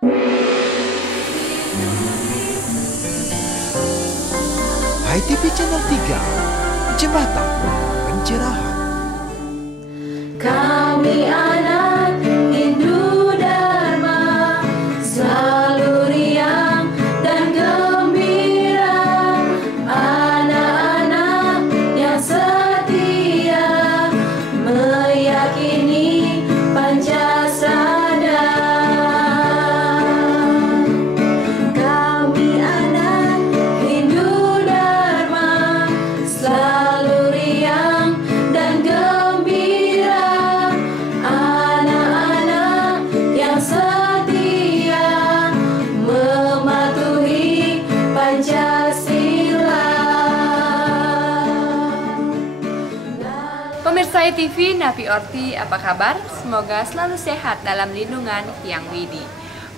HiTV Channel 3, Jembatan Pencerahan. Kami anak Hindu Dharma, selalu riang dan gembira, anak-anak yang setia, meyakini Pancasada. Kami anak Hindu Dharma, selalu riang dan gembira, anak-anak yang setia, mematuhi Pancasila. Pemirsa ITV, Napi Orti, apa kabar? Semoga selalu sehat dalam lindungan Hyang Widi.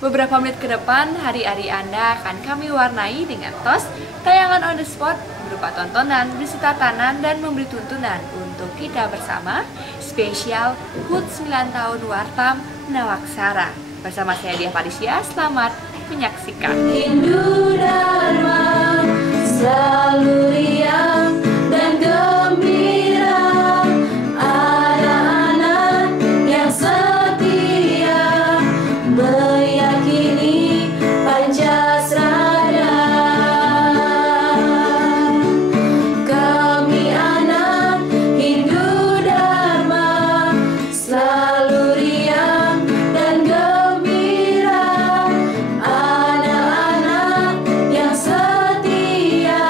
Beberapa menit ke depan, hari-hari Anda akan kami warnai dengan TOS, tayangan on the spot, berupa tontonan, berisi tatanan, dan memberi tuntunan untuk kita bersama, spesial HUT 9 tahun Wartam Nawaksara. Bersama saya Diah Parisya, selamat menyaksikan. Hindu Dharma, selalu riang dan gembira, anak-anak yang setia, meyakini Pancasada. Kami anak Hindu Dharma, selalu riang dan gembira, anak-anak yang setia,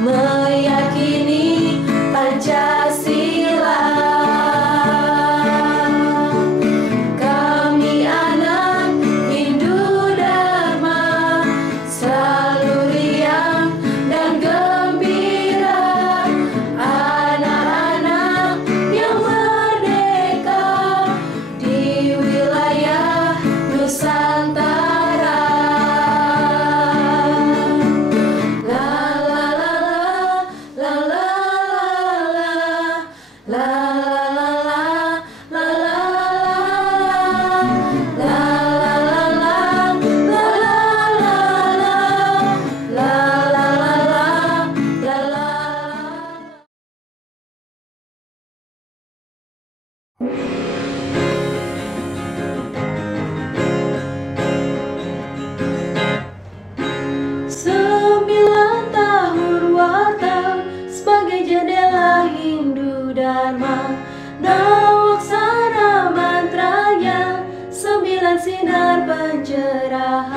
meyakini Pancasila. Kami anak Hindu Dharma, selalu riang dan gembira, anak-anak yang merdeka di wilayah Nusantara. La la la la la la la la la Sembilan tahun Wartam sebagai jendela Hindu Dharma, Nawaksara mantranya, 9 sinar pencerahan.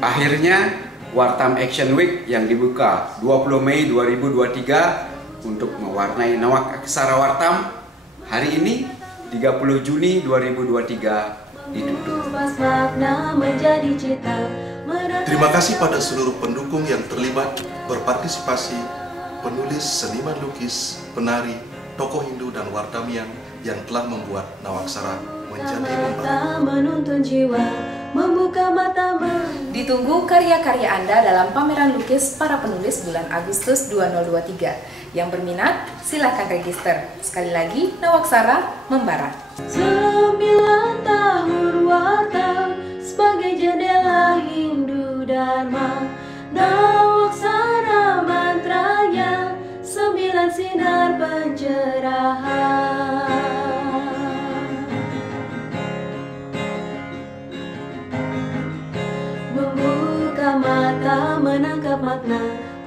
Akhirnya, Wartam Action Week yang dibuka 20 Mei 2023 untuk mewarnai Nawaksara Wartam hari ini 30 Juni 2023 ditutup. Makna menjadi cita. Terima kasih pada seluruh pendukung yang terlibat berpartisipasi, penulis, seniman lukis, penari, tokoh Hindu dan Wardamian yang telah membuat Nawaksara menjadi Mata menuntun jiwa, membuka mata Ditunggu karya-karya Anda dalam pameran lukis para penulis bulan Agustus 2023. Yang berminat, silakan register. Sekali lagi, Nawaksara membara. 9 tahun Wartam sebagai jendela Hindu Dharma, Nawaksara mantranya, 9 sinar pencerahan. Membuka mata, menangkap makna,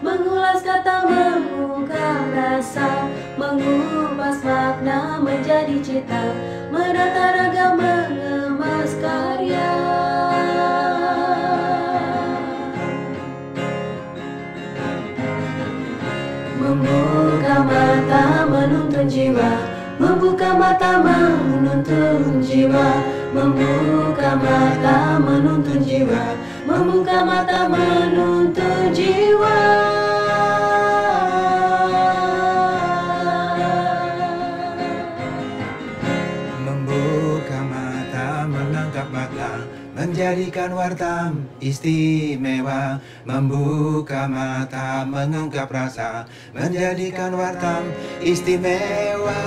mengulas kata, mengungkap rasa, mengupas makna menjadi cita, menata raga, mengemas karya. Membuka mata, menuntun jiwa, membuka mata, menuntun jiwa, membuka mata, menuntun jiwa, membuka mata, menuntun jiwa. Membuka mata, menangkap makna, menjadikan Wartam istimewa. Membuka mata, mengungkap rasa, menjadikan Wartam istimewa.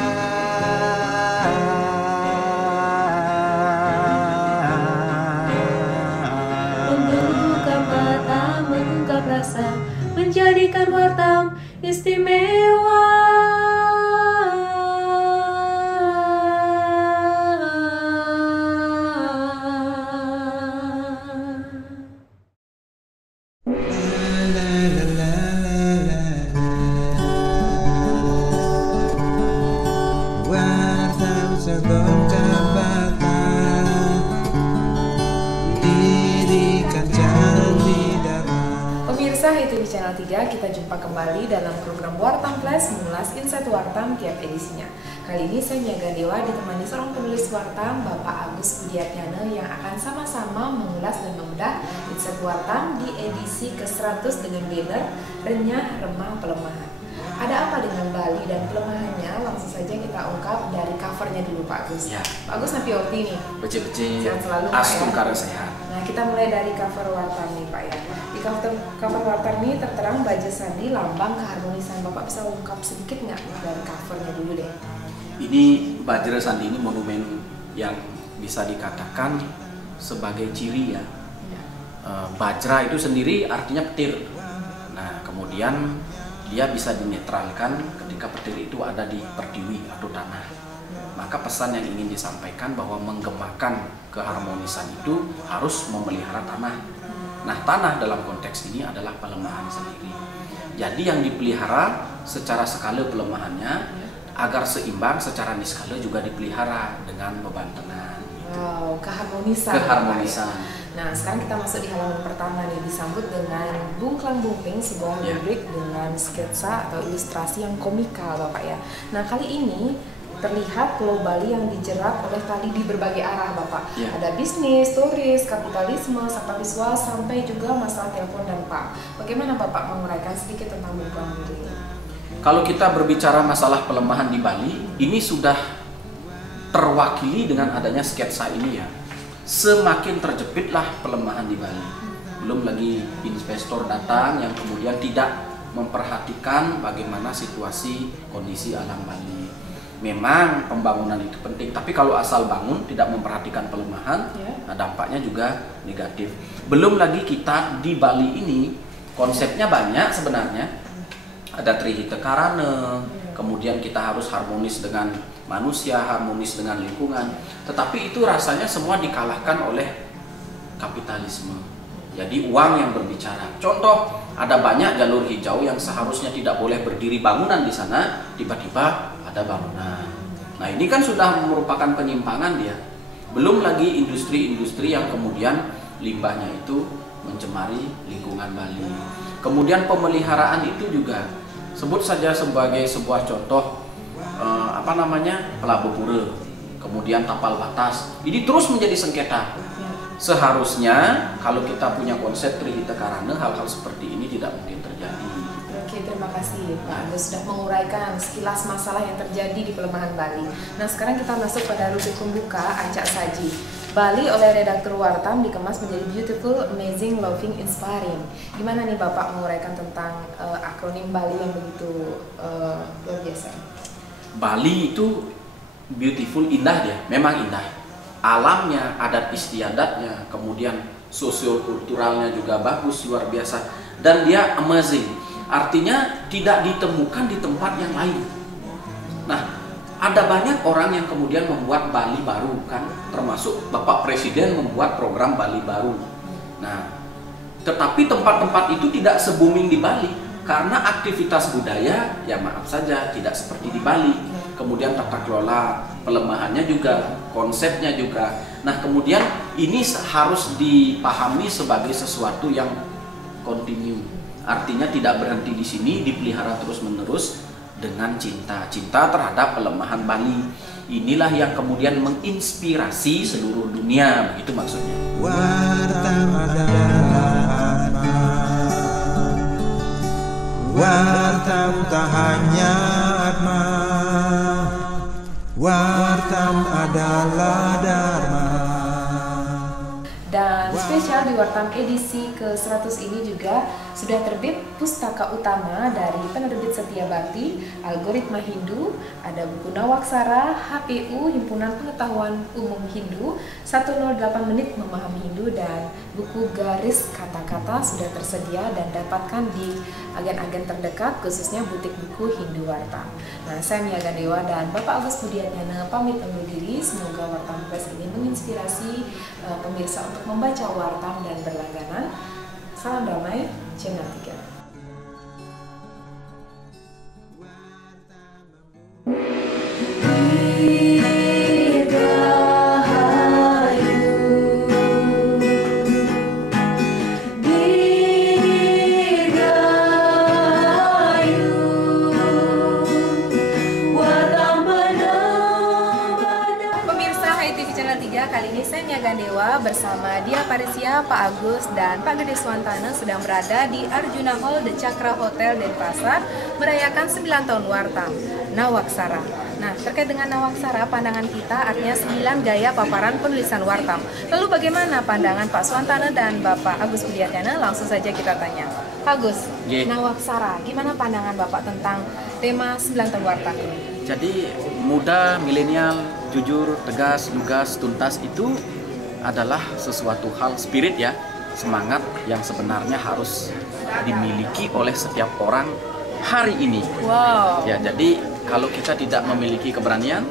menjadikan Wartam istimewa. Wartam sebongkah bata, dirikan jalan di darat. Pemirsa HITV Channel 3, kita jumpa kembali dalam program Wartam Plus mengulas insight Wartam tiap edisinya. Kali ini saya Niaga Dewa ditemani seorang penulis Wartam, Bapak Agus Budiatyana, yang akan sama-sama mengulas dan membedah insight Wartam di edisi ke-100 dengan banner Renyah Remah Pelemahan. Ada apa dengan Bali dan pelemahannya? Langsung saja kita ungkap dari covernya dulu, Pak Agus. Ya. Pak Agus Napi Orti nih. Beci-beci Sehat selalu, Pak, astum ya. karo sehat. Nah, kita mulai dari cover Wartam nih, Pak ya. Di cover Wartam ini tertera Baja Sandi, lambang keharmonisan. Bapak bisa ungkap sedikit nggak dari covernya dulu deh? Ini Bajra Sandi ini monumen yang bisa dikatakan sebagai ciri ya. Bajra itu sendiri artinya petir. Nah, kemudian dia bisa dinetralkan ketika petir itu ada di pertiwi atau tanah. Maka pesan yang ingin disampaikan bahwa menggemakan keharmonisan itu harus memelihara tanah. Nah, tanah dalam konteks ini adalah pelemahan sendiri. Jadi yang dipelihara secara skala pelemahannya agar seimbang secara niskala juga dipelihara dengan beban tenang. Wow, keharmonisan. Keharmonisan. Nah, sekarang kita masuk di halaman pertama nih, disambut dengan Bungklang Bungping, sebuah Ya. rubrik dengan sketsa atau ilustrasi yang komikal, Bapak ya. Nah, kali ini terlihat Pulau Bali yang dijerat oleh tali di berbagai arah, Bapak. Ya. Ada bisnis, turis, kapitalisme, sapa visual, sampai juga masalah telepon dan PAM. Bagaimana Bapak menguraikan sedikit tentang Bungklang Bungping ini? Kalau kita berbicara masalah pelemahan di Bali, ini sudah terwakili dengan adanya sketsa ini ya. Semakin terjepitlah pelemahan di Bali. Belum lagi investor datang yang kemudian tidak memperhatikan bagaimana situasi kondisi alam Bali. Memang pembangunan itu penting, tapi kalau asal bangun tidak memperhatikan pelemahan, nah dampaknya juga negatif. Belum lagi kita di Bali ini konsepnya banyak sebenarnya. Ada Trihita Karana, kemudian kita harus harmonis dengan manusia, harmonis dengan lingkungan. Tetapi itu rasanya semua dikalahkan oleh kapitalisme. Jadi uang yang berbicara. Contoh, ada banyak jalur hijau yang seharusnya tidak boleh berdiri bangunan di sana, tiba-tiba ada bangunan. Nah, ini kan sudah merupakan penyimpangan dia. Belum lagi industri-industri yang kemudian limbahnya itu mencemari lingkungan Bali. Kemudian pemeliharaan itu juga, sebut saja sebagai sebuah contoh Pelabuh Pura, kemudian tapal batas, ini terus menjadi sengketa. Seharusnya kalau kita punya konsep Trihita Karana, hal-hal seperti ini tidak mungkin terjadi. Oke, terima kasih Pak Agus sudah menguraikan sekilas masalah yang terjadi di pelemahan Bali. Nah, sekarang kita masuk pada rubrik pembuka, Acak Saji. Bali oleh redaktur Wartam dikemas menjadi beautiful, amazing, loving, inspiring. Gimana nih Bapak menguraikan tentang akronim Bali yang begitu luar biasa? Bali itu beautiful, indah dia, memang indah. Alamnya, adat istiadatnya, kemudian sosiokulturalnya juga bagus, luar biasa. Dan dia amazing, artinya tidak ditemukan di tempat yang lain. Nah, ada banyak orang yang kemudian membuat Bali baru kan, termasuk Bapak Presiden membuat program Bali baru. Nah, tetapi tempat-tempat itu tidak se-booming di Bali karena aktivitas budaya ya maaf saja tidak seperti di Bali. Kemudian tata kelola pelemahannya juga, konsepnya juga. Nah, kemudian ini harus dipahami sebagai sesuatu yang kontinu. Artinya tidak berhenti di sini, dipelihara terus-menerus dengan cinta terhadap pelemahan Bali. Inilah yang kemudian menginspirasi seluruh dunia, begitu maksudnya. Wartam adalah Wartam tak hanya Atma, Wartam adalah Dharma. Dan spesial pemirsa, di Wartam edisi ke-100 ini juga sudah terbit pustaka utama dari penerbit Setiabakti, Algoritma Hindu, ada buku Nawaksara, HPU, Himpunan Pengetahuan Umum Hindu, 108 Menit Memahami Hindu, dan buku Garis Kata-Kata sudah tersedia dan dapatkan di agen-agen terdekat, khususnya butik buku Hindu Wartam. Nah, saya Mia Gandewa dan Bapak Agus Budiatnyana pamit undur diri. Semoga Wartam Press ini menginspirasi pemirsa untuk membaca Wartam dan berlangganan. Salam damai, Channel 3. Kali ini saya Mia Gandewa bersama Dia Parisia, Pak Agus, dan Pak Gede Swantana sedang berada di Arjuna Hall The Cakra Hotel Denpasar merayakan 9 tahun Wartam, Nawaksara. Nah, terkait dengan Nawaksara, pandangan kita artinya 9 gaya paparan penulisan Wartam. Lalu bagaimana pandangan Pak Swantana dan Bapak Agus Budiatnyana? Langsung saja kita tanya. Pak Agus, Nawaksara, gimana pandangan Bapak tentang tema 9 tahun Wartam ini? Jadi muda, milenial, jujur, tegas, lugas, tuntas itu adalah sesuatu hal spirit ya, semangat yang sebenarnya harus dimiliki oleh setiap orang hari ini. Wow. Ya, jadi kalau kita tidak memiliki keberanian,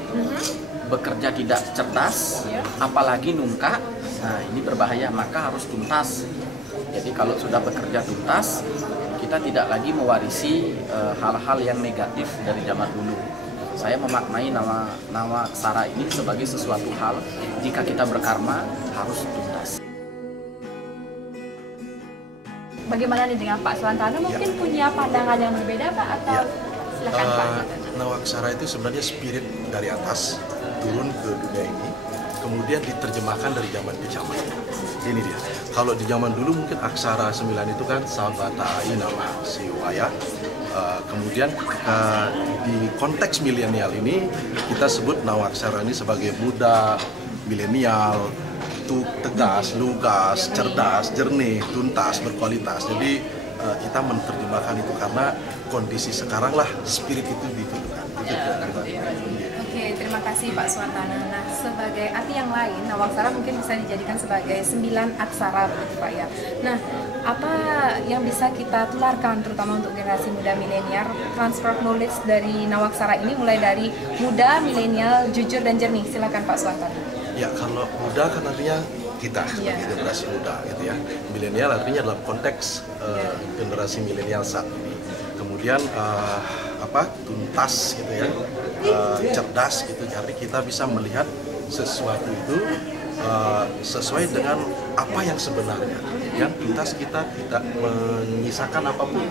bekerja tidak cerdas, apalagi nungkak, nah ini berbahaya, maka harus tuntas. Jadi kalau sudah bekerja tuntas, kita tidak lagi mewarisi hal-hal yang negatif dari zaman dulu. Saya memaknai nama Nawaksara ini sebagai sesuatu hal, jika kita berkarma harus tuntas. Bagaimana nih dengan Pak Swantana? Mungkin punya pandangan yang berbeda Pak, atau silakan Pak. Nawaksara itu sebenarnya spirit dari atas turun ke dunia ini, kemudian diterjemahkan dari zaman ke zaman. Ini dia. Kalau di zaman dulu mungkin aksara 9 itu kan Sabata Inama Siwaya. Kemudian di konteks milenial ini kita sebut Nawaksara ini sebagai muda, milenial, itu tegas, lugas, cerdas, jernih, tuntas, berkualitas. Jadi kita menerjemahkan itu karena kondisi sekarang lah spirit itu dibutuhkan. Oke, terima kasih Pak Swantana. Nah, sebagai arti yang lain, Nawaksara mungkin bisa dijadikan sebagai 9 aksara begitu Pak ya. Nah, apa yang bisa kita tularkan terutama untuk generasi muda milenial, transfer knowledge dari Nawaksara ini mulai dari muda, milenial, jujur dan jernih. Silakan Pak Swantana. Ya, kalau muda kan artinya kita sebagai generasi muda gitu ya. Milenial artinya dalam konteks generasi milenial saat ini. Kemudian tuntas gitu ya, cerdas gitu. Jadi kita bisa melihat sesuatu itu sesuai dengan apa yang sebenarnya. Yang tuntas kita tidak menyisakan apapun,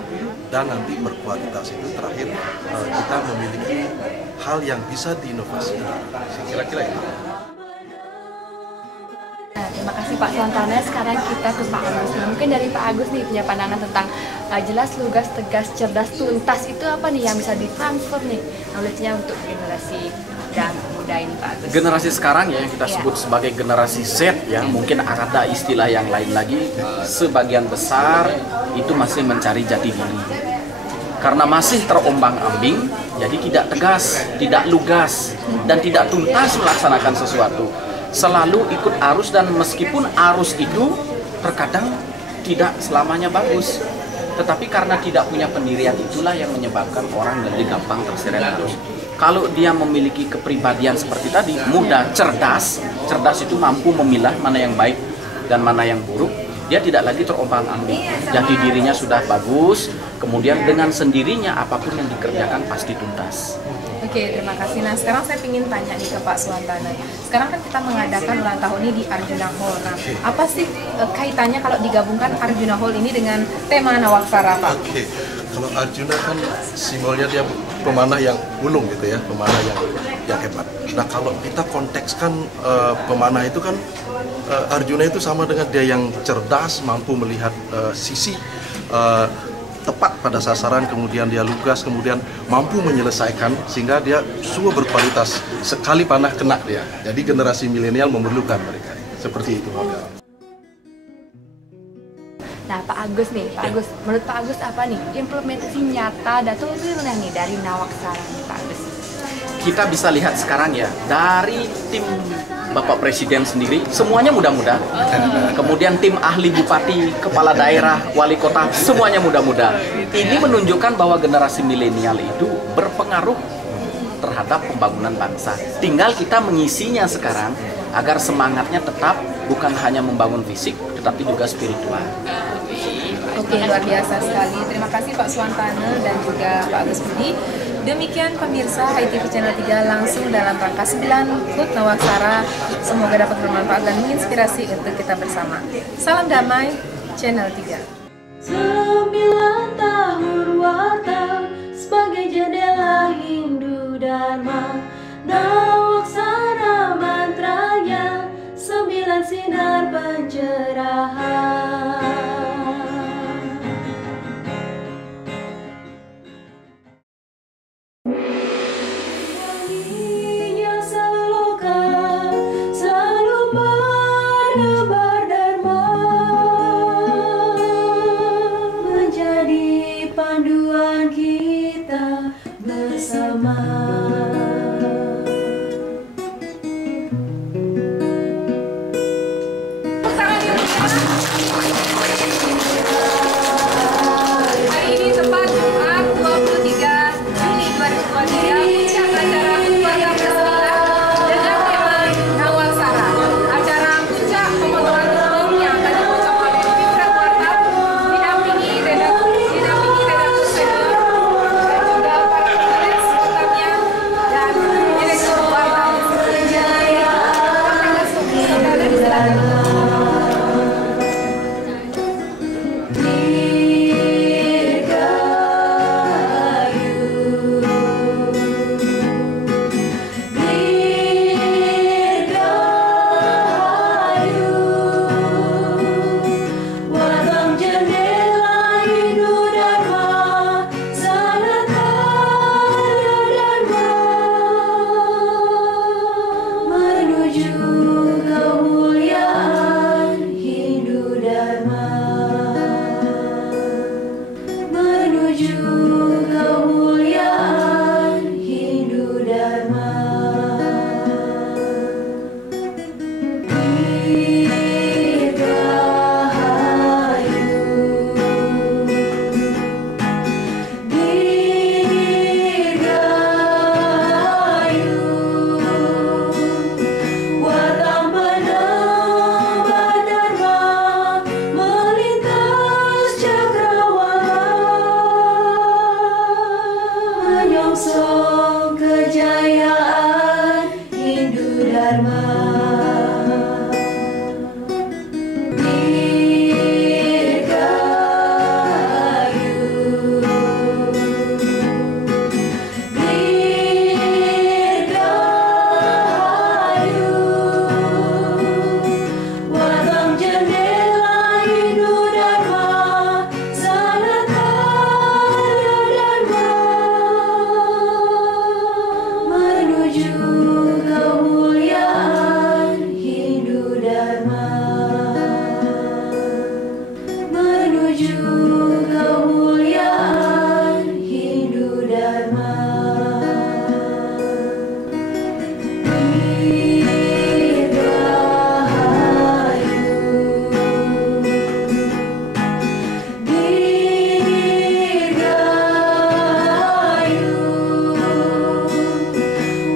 dan nanti berkualitas itu terakhir kita memiliki hal yang bisa diinovasi. Kira-kira itu. Nah, terima kasih Pak Swantana. Sekarang kita ke Pak Agus. Mungkin dari Pak Agus nih punya pandangan tentang jelas, lugas, tegas, cerdas, tuntas itu apa nih yang bisa ditransfer nih knowledge-nya untuk generasi dan muda ini Pak Agus? Generasi sekarang ya yang kita sebut sebagai generasi Z ya, mungkin ada istilah yang lain lagi. Sebagian besar itu masih mencari jati diri. Karena masih terombang-ambing, jadi tidak tegas, tidak lugas, dan tidak tuntas melaksanakan sesuatu. Selalu ikut arus, dan meskipun arus itu terkadang tidak selamanya bagus, tetapi karena tidak punya pendirian itulah yang menyebabkan orang jadi gampang terseret arus. Kalau dia memiliki kepribadian seperti tadi, muda, cerdas itu mampu memilah mana yang baik dan mana yang buruk. Dia tidak lagi terombang-ambing, jati dirinya sudah bagus, kemudian dengan sendirinya apapun yang dikerjakan pasti tuntas. Oke, terima kasih. Nah, sekarang saya ingin tanya nih ke Pak Swantana. Sekarang kan kita mengadakan ulang tahun ini di Arjuna Hall. Nah, apa sih kaitannya kalau digabungkan Arjuna Hall ini dengan tema Nawaksara, Pak? Oke, kalau Arjuna kan simbolnya dia pemanah yang ulung gitu ya, pemanah yang hebat. Nah, kalau kita kontekskan pemanah itu kan Arjuna itu sama dengan dia yang cerdas, mampu melihat sisi tepat pada sasaran, kemudian dia lugas, kemudian mampu menyelesaikan sehingga dia sungguh berkualitas. Sekali panah kena dia. Jadi generasi milenial memerlukan mereka. Seperti itu model. Nah, Pak Agus nih, Pak Agus, menurut Pak Agus apa nih implementasi nyata dan realnya nih dari Nawaksara nih, Pak Agus? Kita bisa lihat sekarang ya, dari tim Bapak Presiden sendiri, semuanya muda-muda. Kemudian tim ahli bupati, kepala daerah, wali kota, semuanya muda-muda. Ini menunjukkan bahwa generasi milenial itu berpengaruh terhadap pembangunan bangsa. Tinggal kita mengisinya sekarang agar semangatnya tetap bukan hanya membangun fisik, tetapi juga spiritual. Oke, luar biasa sekali. Terima kasih Pak Suwantana dan juga Pak Agus Budi. Demikian pemirsa HITV Channel 3 langsung dalam rangka 9 HUT Nawaksara. Semoga dapat bermanfaat dan menginspirasi untuk kita bersama. Salam damai, Channel 3. 9 tahun Wartam sebagai jendela Hindu Dharma. Nawaksara mantranya 9 sinar pencerahan. Wanginya seloka selalu menebar dharma, menjadi panduan kita bersama. Hari ini tepat Jumat 23 Juni 2023, puncak acara keluarga bersama dengan tema Nawaksara. Acara puncak pemotongan tumpeng yang akan dibuka oleh Pimpinan Wartam didampingi redaktur senior dan juga para penulis Wartamnya dan direktur Wartam. Saudara silakan. Walang jendela Hindu Dharma, Sanatana Dharma, menuju kemuliaan Hindu Dharma, menuju kemuliaan Hindu Dharma. Wartam penebar dharma, melintas cakrawala, menyongsong kejayaan Hindu Dharma. Walang jendela Hindu Dharma, Sanatana Dharma, menuju kemuliaan Hindu Dharma, menuju kemuliaan Hindu Dharma.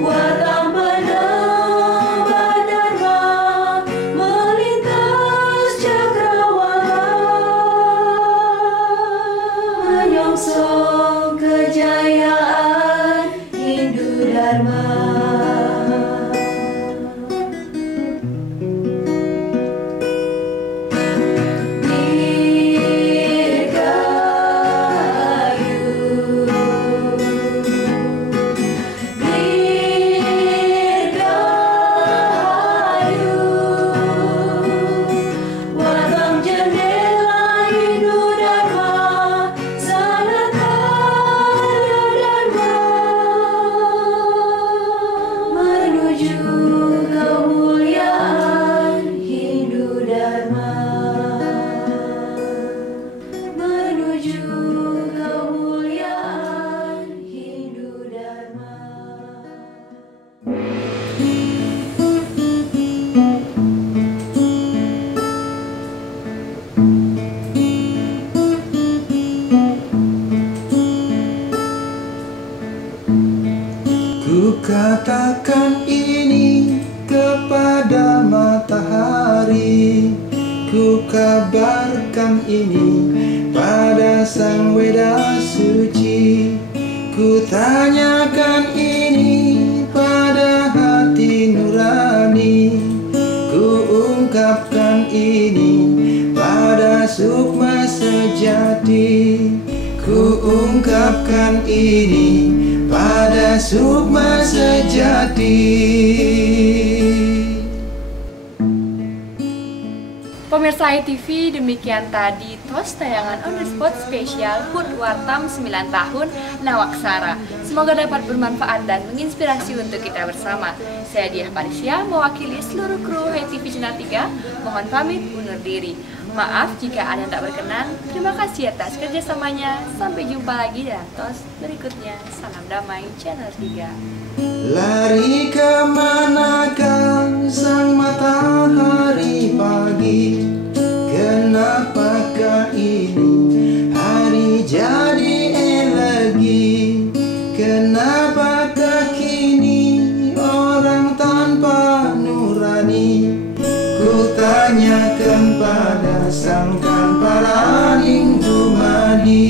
Wartam penebar dharma, ku kabarkan ini pada Sang Weda Suci. Ku tanyakan ini pada hati nurani. Ku ungkapkan ini pada sukma sejati. Ku ungkapkan ini pada sukma sejati. Pemirsa ITV, demikian tadi tos tayangan On The Spot spesial HUT Wartam 9 tahun Nawaksara. Semoga dapat bermanfaat dan menginspirasi untuk kita bersama. Saya Diah Parisya, mewakili seluruh kru HTV Channel 3, mohon pamit undur diri. Maaf jika ada yang tak berkenan. Terima kasih atas kerjasamanya. Sampai jumpa lagi dalam tos berikutnya. Salam damai Channel 3. Lari kemanakah sang matahari pagi? Kenapakah ini hari jadi elegi? Kenapakah kini orang tanpa nurani? Ku tanyakan pada sang Paraning Dumadi.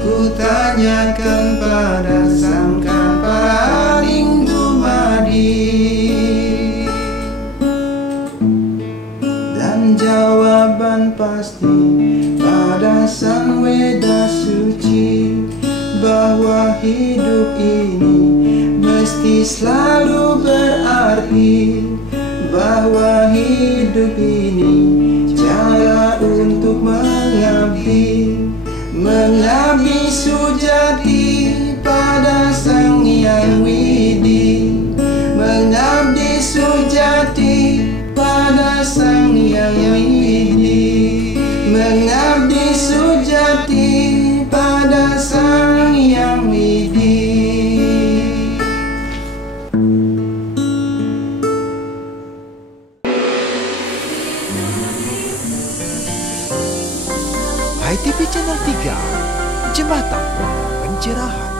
Ku tanyakan pada sang Paraning Dumadi. Dan jawaban pasti pada Sang Weda Suci, bahwa hidup ini mesti selalu berarti, bahwa hidup ini cara untuk mengabdi, mengabdi sujati pada Sang Hyang Widi, mengabdi sujati pada Sang Hyang Widi, mengabdi sujati pada Sang Hyang Widi. ITV Channel 3, Jembatan Pencerahan.